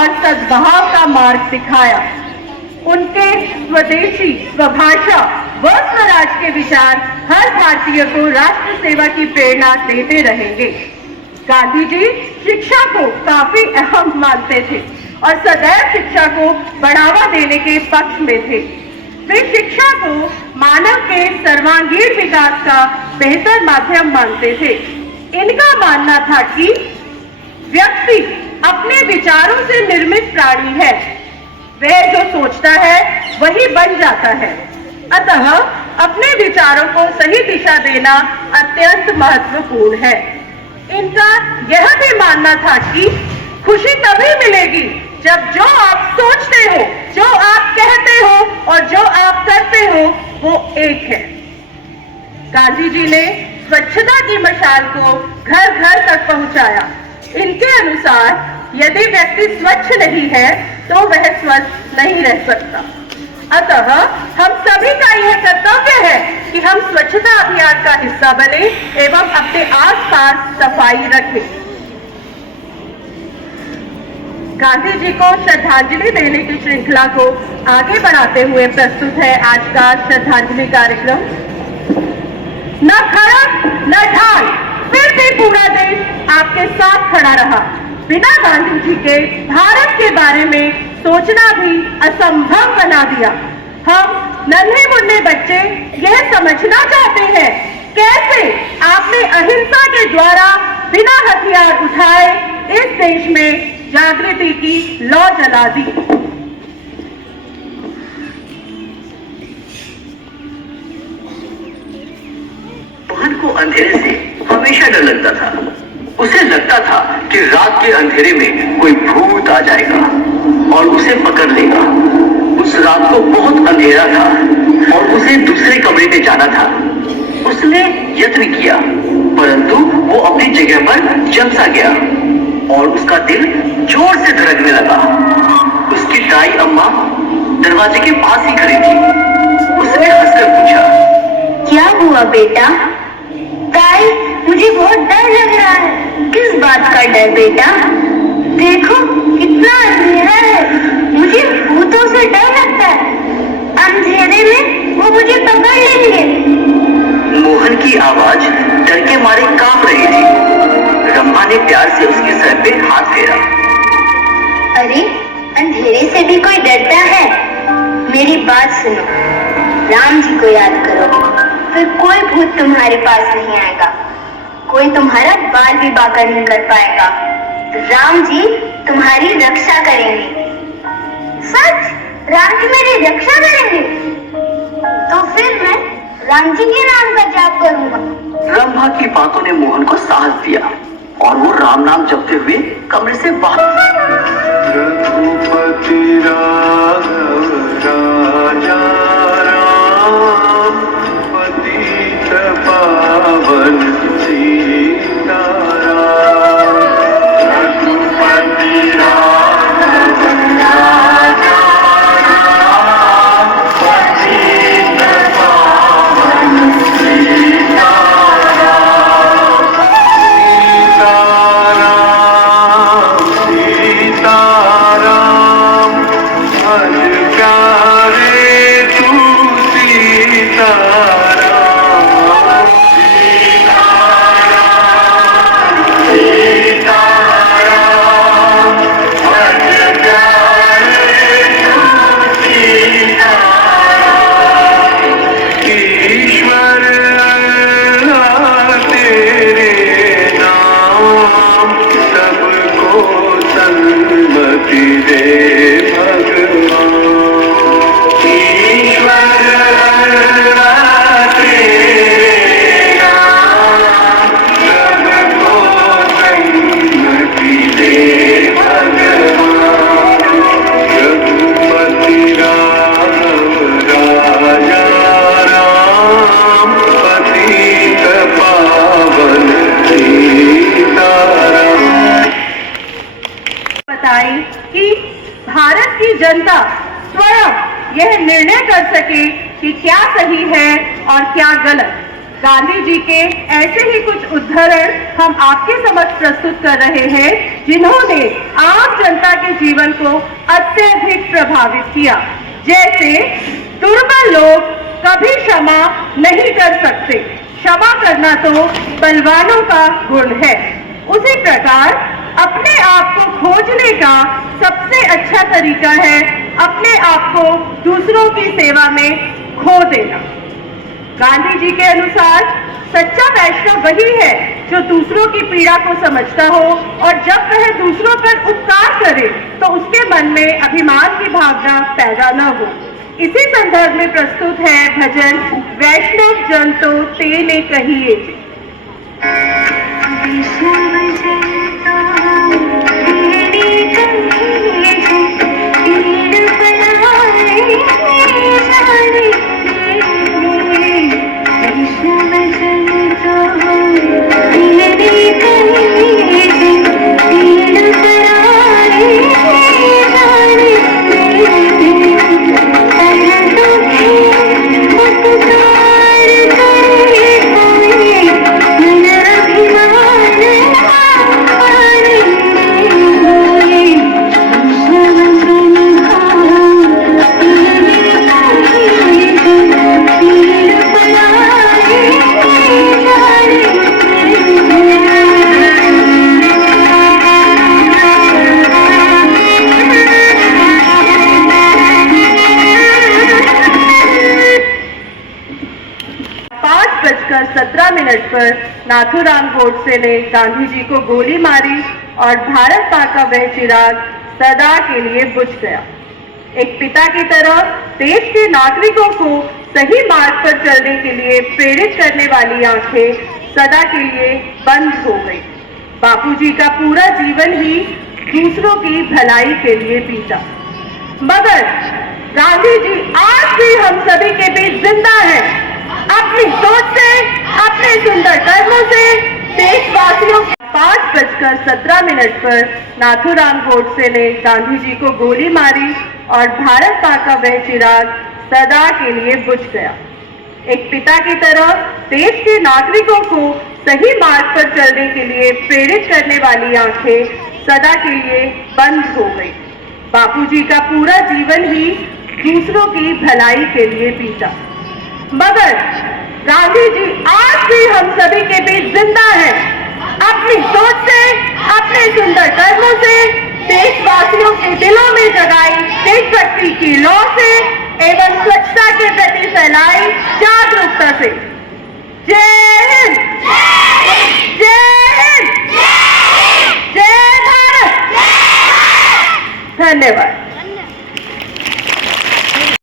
और सद्भाव का मार्ग दिखाया। उनके स्वदेशी, स्वभाषा व स्वराज के विचार हर भारतीय को राष्ट्र सेवा की प्रेरणा देते रहेंगे। गांधी जी शिक्षा को काफी अहम मानते थे और सदैव शिक्षा को बढ़ावा देने के पक्ष में थे। वे शिक्षा को मानव के सर्वांगीण विकास का बेहतर माध्यम मानते थे। इनका मानना था कि व्यक्ति अपने विचारों से निर्मित प्राणी है। वह जो सोचता है वही बन जाता है। अतः अपने विचारों को सही दिशा देना अत्यंत महत्वपूर्ण है। इनका यह भी मानना था कि खुशी तभी मिलेगी जब जो आप सोचते हो, जो आप कहते हो और जो आप करते हो वो एक है। गांधी जी ने स्वच्छता की मशाल को घर घर तक पहुंचाया। इनके अनुसार यदि व्यक्ति स्वच्छ नहीं है तो वह स्वस्थ नहीं रह सकता। अतः हम सभी का यह कर्तव्य है कि हम स्वच्छता अभियान का हिस्सा बने एवं अपने आसपास सफाई रखें। गांधी जी को श्रद्धांजलि देने की श्रृंखला को आगे बढ़ाते हुए प्रस्तुत है आज का श्रद्धांजलि कार्यक्रम। न खड़क न ढाल, फिर भी पूरा देश आपके साथ खड़ा रहा। बिना गांधी जी के भारत के बारे में सोचना भी असंभव बना दिया। हम नन्हे मुन्ने बच्चे यह समझना चाहते हैं कैसे आपने अहिंसा के द्वारा बिना हथियार उठाए इस देश में जागृति की लौ जला दी। मोहन को अंधेरे से हमेशा डर लगता था। उसे लगता था कि रात के अंधेरे में कोई भूत आ जाएगा और उसे पकड़ लेगा। उस रात को बहुत अंधेरा था और उसे दूसरे कमरे में जाना था। उसने यत्न किया परंतु वो अपनी जगह पर जम सा गया और उसका दिल जोर से धड़कने लगा। उसकी दाई अम्मा दरवाजे के पास ही खड़ी थी। उसने हंसकर पूछा, क्या हुआ बेटा? ताई, मुझे बहुत डर लग रहा है। किस बात का डर बेटा? देखो कितना अंधेरा है, मुझे भूतों से डर लगता है। अंधेरे में वो मुझे पकड़ लेंगे। मोहन की आवाज डर के मारे कांप रही थी। रंभा ने प्यार से उसके सर पे हाथ फेरा। अरे, अंधेरे से भी कोई डरता है? मेरी बात सुनो, राम जी को याद करो, फिर कोई भूत तुम्हारे पास नहीं आएगा। कोई तुम्हारा बाल भी बांका नहीं कर पाएगा। राम जी तुम्हारी रक्षा करेंगे। सच? राम जी मेरी रक्षा करेंगे? तो फिर मैं राम जी के नाम का जाप करूंगा। रंभा की बातों ने मोहन को साहस दिया और वो राम नाम जपते हुए कमरे से बाहर। रघुपति राघव राजा राम, पतित पावन सीताराम। रघुपति राघव राजा राम, पतित पावन सीताराम। जनता स्वयं यह निर्णय कर सके कि क्या सही है और क्या गलत। गांधी जी के ऐसे ही कुछ उदाहरण हम आपके समक्ष प्रस्तुत कर रहे हैं जिन्होंने आम जनता के जीवन को अत्यधिक प्रभावित किया। जैसे दुर्बल लोग कभी क्षमा नहीं कर सकते, क्षमा करना तो बलवानों का गुण है। उसी प्रकार अपने आप को खोजने का सबसे अच्छा तरीका है अपने आप को दूसरों की सेवा में खो देना। गांधी जी के अनुसार सच्चा वैष्णव वही है जो दूसरों की पीड़ा को समझता हो और जब वह दूसरों पर उपकार करे तो उसके मन में अभिमान की भावना पैदा न हो। इसी संदर्भ में प्रस्तुत है भजन वैष्णव जन तो तेने कहिए। पर नाथूराम गोडसे ने गांधी जी को गोली मारी और भारत मां का वह चिराग सदा के लिए बुझ गया। एक पिता की तरह देश के नागरिकों को सही मार्ग पर चलने के लिए प्रेरित करने वाली आंखें सदा के लिए बंद हो गई। बापूजी का पूरा जीवन ही दूसरों की भलाई के लिए बीता, मगर गांधी जी आज भी हम सभी के बीच जिंदा है। अपनी सोच से, अपने सुंदर कर्मों से देशवासियों। 5:17 पर नाथूराम गोडसे ने गांधी जी को गोली मारी और भारत मां का वह चिराग सदा के लिए बुझ गया। एक पिता की तरह देश के नागरिकों को सही मार्ग पर चलने के लिए प्रेरित करने वाली आंखें सदा के लिए बंद हो गई। बापूजी का पूरा जीवन ही दूसरों की भलाई के लिए बीता, मगर गांधी जी आज भी हम सभी के बीच जिंदा है। अपनी सोच से, अपने सुंदर कर्मों से देशवासियों के दिलों में जगाई देशभक्ति की लौ से एवं स्वच्छता के प्रति फैलाई जागरूकता से। जय हिंद, जय हिंद, जय भारत। धन्यवाद।